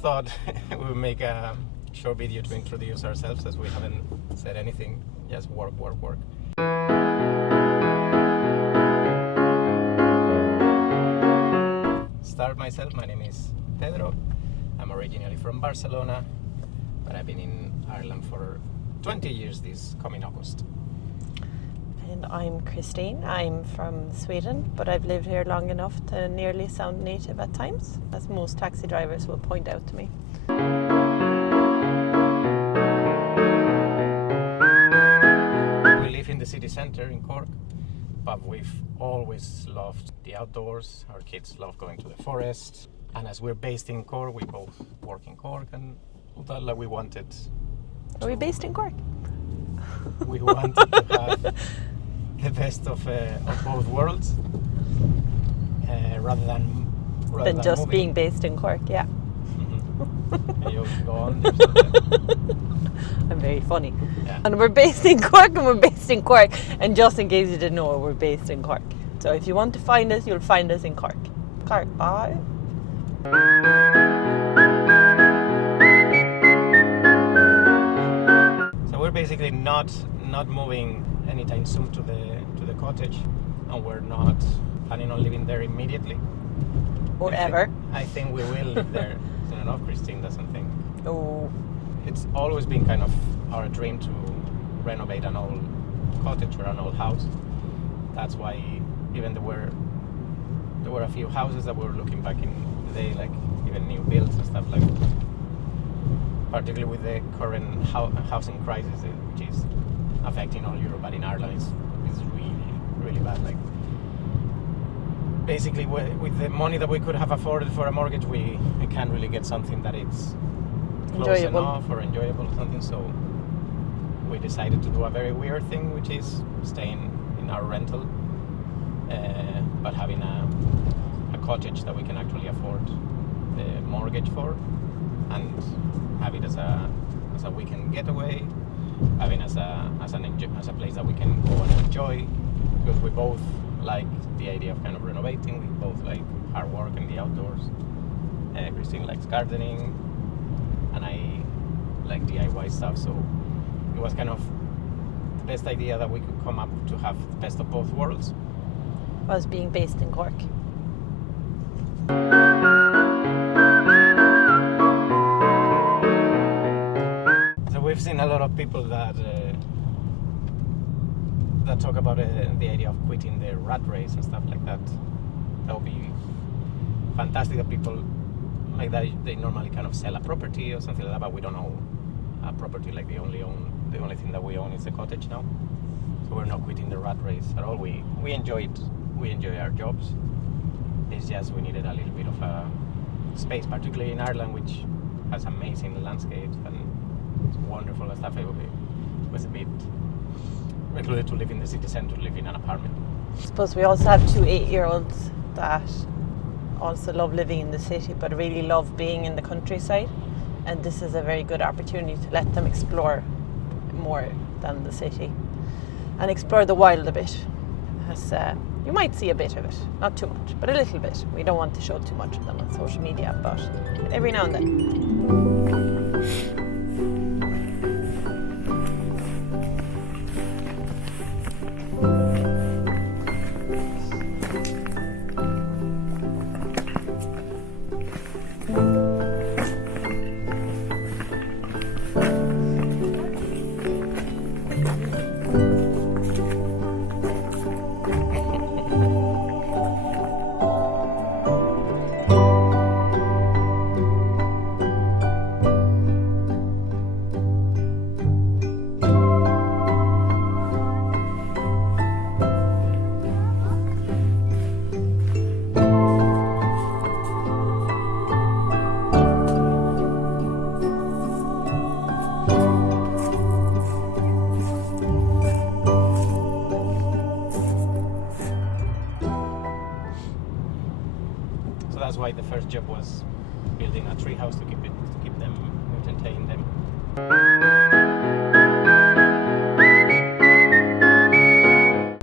Thought we would make a short video to introduce ourselves, as we haven't said anything, just work. Start myself, my name is Pedro. I'm originally from Barcelona, but I've been in Ireland for 20 years this coming August. And I'm Christine. I'm from Sweden, but I've lived here long enough to nearly sound native at times, as most taxi drivers will point out to me. We live in the city centre in Cork, but we've always loved the outdoors. Our kids love going to the forest, and as we're based in Cork, we both work in Cork, and we thought that we wanted Are we based in Cork? We wanted to have the best of both worlds, rather than just moving. being based in Cork, yeah. Mm-hmm. You go on. I'm very funny. Yeah. And we're based in Cork, and just in case you didn't know, we're based in Cork. So if you want to find us, you'll find us in Cork. Cork, bye. So we're basically not moving anytime soon to the cottage, and we're not planning on living there immediately. Or ever. I think we will live there. I don't know if Christine doesn't think. Oh. It's always been kind of our dream to renovate an old cottage or an old house. That's why even there were a few houses that we were looking back in the day, like even new builds and stuff like that. Particularly with the current housing crisis, which is affecting all Europe, but in Ireland it's really bad. Like, basically, with the money that we could have afforded for a mortgage, we can't really get something that is close enough or enjoyable or something. So we decided to do a very weird thing, which is staying in our rental, but having a cottage that we can actually afford the mortgage for, and have it as a weekend getaway, having as a place that we can go and enjoy, because we both like the idea of kind of renovating. We both like hard work and the outdoors. Christine likes gardening, and I like DIY stuff. So it was kind of the best idea that we could come up to have the best of both worlds. Was being based in Cork. So we've seen a lot of people that talk about the idea of quitting the rat race and stuff like that. That would be fantastic. That people like that, they normally kind of sell a property or something like that, but we don't own a property. Like the only thing that we own is the cottage now. So we're not quitting the rat race at all. We enjoy it. We enjoy our jobs. It's just we needed a little bit of a space, particularly in Ireland, which has amazing landscapes and it's wonderful and stuff. It was a bit recluded to live in the city centre, live in an apartment. I suppose we also have 2 8-year-olds that also love living in the city, but really love being in the countryside. And this is a very good opportunity to let them explore more than the city and explore the wild a bit. As you might see a bit of it, not too much, but a little bit. We don't want to show too much of them on social media, but every now and then. why the first job was building a tree house to keep them entertain them.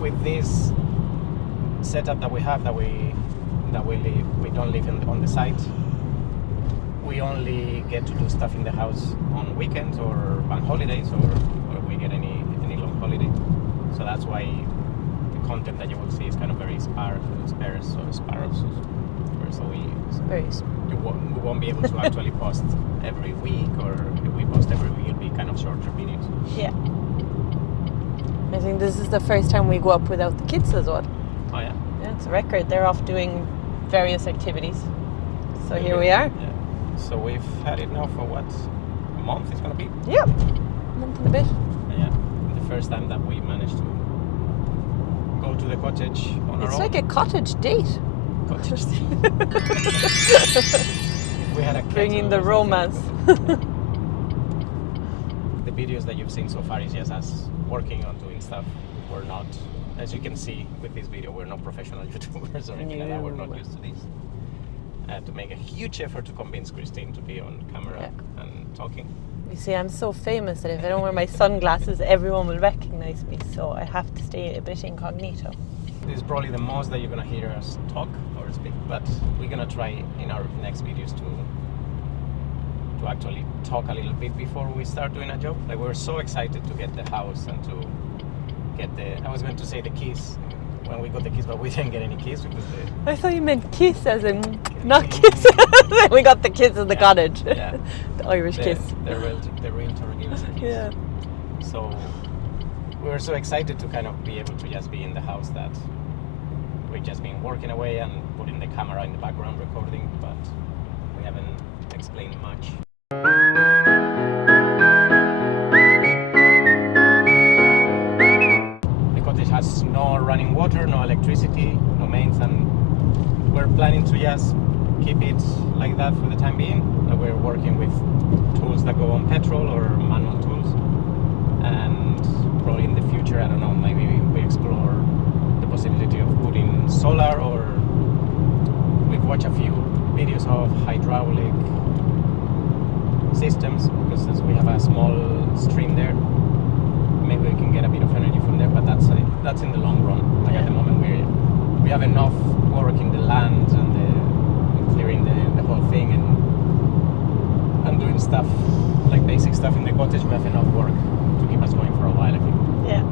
With this setup that we have, that we don't live on the site. We only get to do stuff in the house on weekends or bank holidays, or if we get any long holiday. So that's why the content that you will see is kind of very sparse. So we won't be able to actually post every week, or if we post every week, it'll be kind of shorter videos. Yeah. I think this is the first time we go up without the kids as well. Oh yeah. Yeah, it's a record. They're off doing various activities. So here we are. Yeah. So we've had it now for what, a month it's gonna be? Yeah, a month and a bit. Yeah. The first time that we managed to go to the cottage on our own. It's like a cottage date. Cottage. We had a Bringing the romance. The videos that you've seen so far is just us working on doing stuff. We're not, as you can see with this video, we're not professional YouTubers or anything like that. We're not used to this. I had to make a huge effort to convince Christine to be on camera and talking. You see, I'm so famous that if I don't wear my sunglasses, everyone will recognize me. So I have to stay a bit incognito. This is probably the most that you're gonna hear us talk or speak, but we're gonna try in our next videos to actually talk a little bit before we start doing a job. Like, we're so excited to get the house and to get I was going to say the keys when we got the keys, but we didn't get any keys because I thought you meant kiss as in not kiss. We got the kids in the cottage. Yeah. The Irish kiss. The realtor gave us the keys. Yeah. So we were so excited to kind of be able to just be in the house that we've just been working away and putting the camera in the background recording, but we haven't explained much. The cottage has no running water, no electricity, no mains, and we're planning to just keep it like that for the time being. We're working with tools that go on petrol or manual tools, and probably in the future, I don't know, maybe we explore the possibility of putting solar, or we've watched a few videos of hydraulic systems, because since we have a small stream there, maybe we can get a bit of energy from there, but that's in the long run. Like at the moment we have enough work in the land and clearing the whole thing and doing stuff, like basic stuff in the cottage. We have enough work to keep us going for a while, I think. Yeah.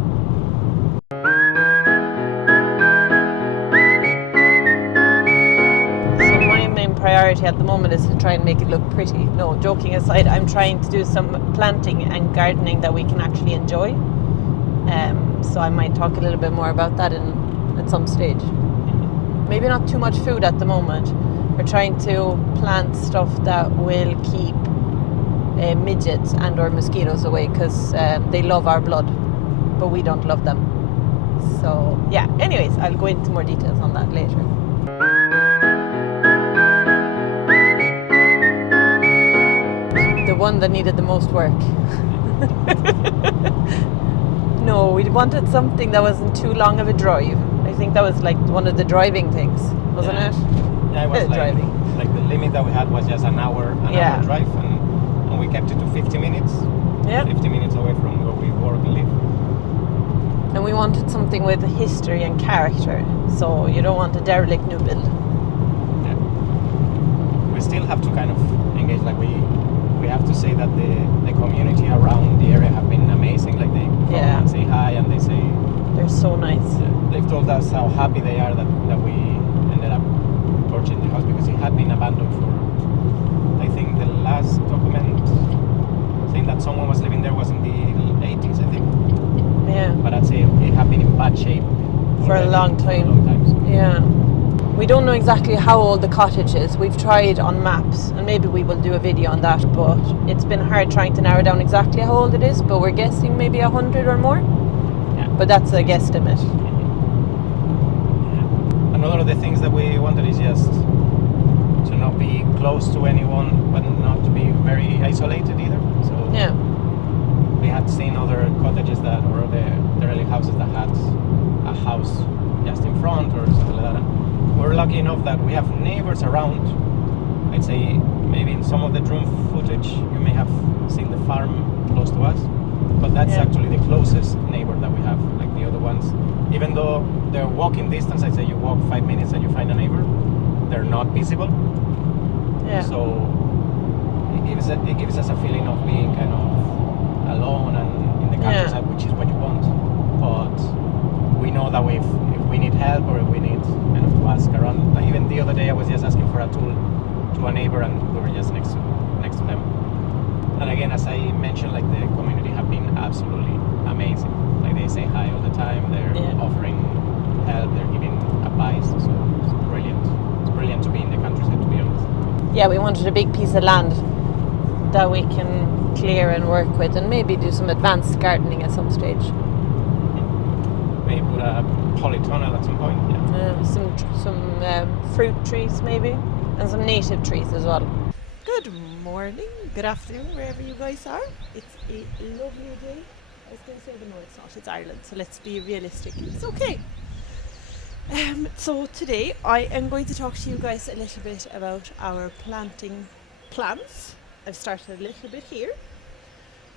Priority at the moment is to try and make it look pretty. No, joking aside, I'm trying to do some planting and gardening that we can actually enjoy. So I might talk a little bit more about that at some stage. Maybe not too much food at the moment. We're trying to plant stuff that will keep midgets and or mosquitoes away, because they love our blood, but we don't love them. So yeah, anyways, I'll go into more details on that later. The one that needed the most work. No, we wanted something that wasn't too long of a drive. I think that was like one of the driving things, wasn't it? Yeah, it was like the limit that we had was just an hour drive, and we kept it to 50 minutes. Yeah. 50 minutes away from where we work and live. And we wanted something with history and character, so you don't want a derelict new build. Yeah. We still have to kind of engage, like we have to say that the community around the area have been amazing. Like they come and say hi, and they say they're so nice. They've told us how happy they are that we ended up purchasing the house, because it had been abandoned for, I think the last document saying that someone was living there was in the 80s, I think. Yeah. But I'd say it had been in bad shape for a long time. Yeah. We don't know exactly how old the cottage is. We've tried on maps, and maybe we will do a video on that, but it's been hard trying to narrow down exactly how old it is, but we're guessing maybe 100 or more. Yeah. But that's a guesstimate. Yeah. Another of the things that we wanted is just to not be close to anyone, but not to be very isolated either. So yeah. We had seen other cottages or the derelict houses that had a house just in front or something like that. we're lucky enough that we have neighbors around. I'd say maybe in some of the drone footage you may have seen the farm close to us, but that's actually the closest neighbor that we have. Like the other ones, even though they're walking distance, I'd say you walk 5 minutes and you find a neighbor, they're not visible. So it gives us a feeling of being kind of alone and in the countryside, which is what you want. But we know that if we need help or if we need kind of to ask around, like even the other day I was just asking for a tool to a neighbor and we were just next to them. And again, as I mentioned, like the community have been absolutely amazing. Like they say hi all the time, they're offering help, they're giving advice, so it's brilliant. It's brilliant to be in the countryside, to be honest. Yeah, we wanted a big piece of land that we can clear and work with and maybe do some advanced gardening at some stage. Maybe put a polytunnel at some point, Some fruit trees maybe, and some native trees as well. Good morning, good afternoon, wherever you guys are. It's a lovely day. I was going to say, but no, it's not. It's Ireland, so let's be realistic. It's okay. So today I am going to talk to you guys a little bit about our planting plans. I've started a little bit here.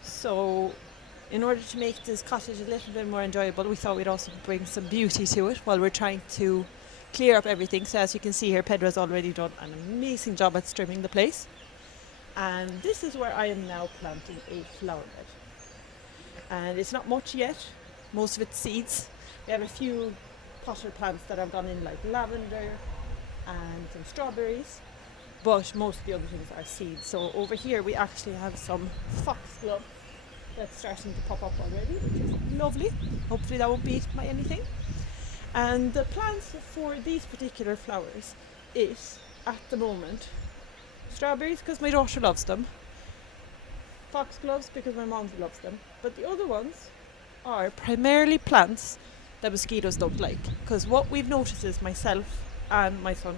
So in order to make this cottage a little bit more enjoyable, we thought we'd also bring some beauty to it while we're trying to clear up everything. So as you can see here, Pedro's already done an amazing job at trimming the place. And this is where I am now planting a flower bed. And it's not much yet. Most of it's seeds. We have a few potted plants that I've gone in, like lavender and some strawberries, but most of the other things are seeds. So over here we actually have some foxglove that's starting to pop up already, which is lovely. Hopefully that won't be eaten by anything. And the plants for these particular flowers is, at the moment, strawberries because my daughter loves them, foxgloves because my mom loves them, but the other ones are primarily plants that mosquitoes don't like, because what we've noticed is myself and my son,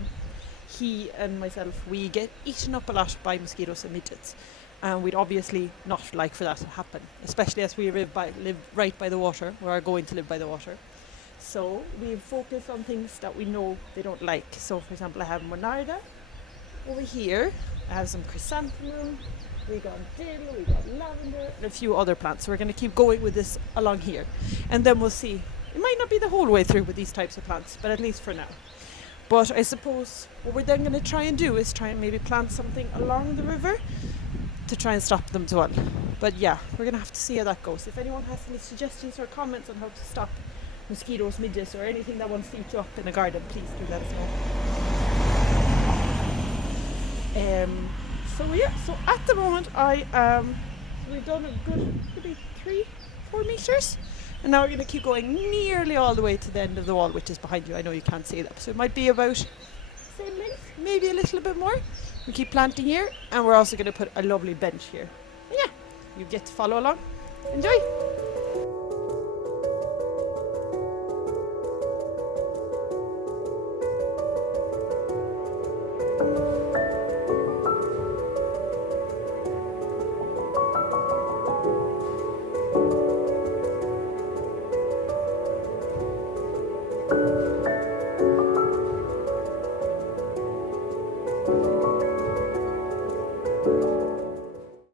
he and myself, we get eaten up a lot by mosquitoes and midgets, and we'd obviously not like for that to happen, especially as we live right by the water, we are going to live by the water. So we focus on things that we know they don't like. So for example, I have monarda over here, I have some chrysanthemum, we got dill, we got lavender, and a few other plants. So we're going to keep going with this along here, and then we'll see. It might not be the whole way through with these types of plants, but at least for now. But I suppose what we're then going to try and do is try and maybe plant something along the river to try and stop them as well. But yeah, we're going to have to see how that goes. If anyone has any suggestions or comments on how to stop mosquitoes, midges, or anything that wants to eat you up in a garden, please do let us know. So at the moment we've done a good maybe 3-4 meters, and now we're going to keep going nearly all the way to the end of the wall, which is behind you. I know you can't see that, so it might be about same length, maybe a little bit more. We keep planting here, and we're also going to put a lovely bench here. Yeah, you get to follow along. Enjoy.